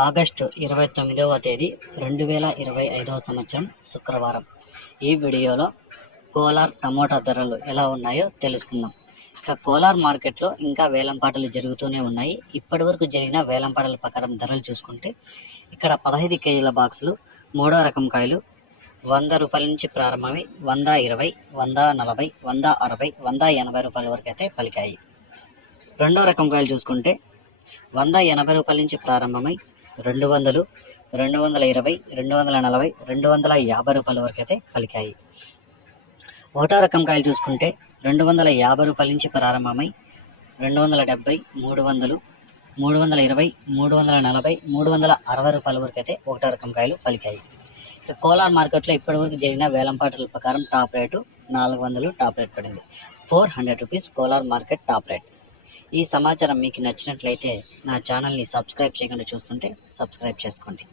August ఇరవై తొమ్మిదవ తేదీ రెండు వేల ఇరవై ఐదవ సంవత్సరం శుక్రవారం. ఈ వీడియోలో కోలార్ టమోటా ధరలు ఎలా ఉన్నాయో తెలుసుకుందాం. ఇక కోలార్ మార్కెట్లో ఇంకా వేలంపాటలు జరుగుతూనే ఉన్నాయి. ఇప్పటి వరకు జరిగిన వేలంపాటల ప్రకారం ధరలు చూసుకుంటే ఇక్కడ పదహైదు కేజీల బాక్సులు మూడో రకం కాయలు వంద రూపాయల నుంచి ప్రారంభమై వంద ఇరవై వంద నలభై వంద అరవై వంద ఎనభై రూపాయల వరకు అయితే పలికాయి. రెండో రకం కాయలు చూసుకుంటే వంద ఎనభై రూపాయల నుంచి ప్రారంభమై రెండు వందలు రెండు వందల ఇరవై రెండు వందల నలభై రెండు వందల యాభై రూపాయల వరకు అయితే పలికాయి. ఒకటో రకం కాయలు చూసుకుంటే రెండు వందల యాభై రూపాయల నుంచి ప్రారంభమై రెండు వందల డెబ్బై మూడు వందలు మూడు వందల ఇరవై మూడు వందల నలభై మూడు వందల అరవై రూపాయల వరకు అయితే ఒకటో రకం కాయలు పలికాయి. ఇక కోలార్ మార్కెట్లో ఇప్పటివరకు జరిగిన వేలంపాటల ప్రకారం టాప్ రేటు నాలుగు వందలు టాప్ రేట్ పడింది. Four hundred rupees Kolar market top rate. ఈ సమాచారం మీకు నచ్చినట్లయితే నా ఛానల్ని సబ్స్క్రైబ్ చేయకుండా చూస్తుంటే సబ్స్క్రైబ్ చేసుకోండి.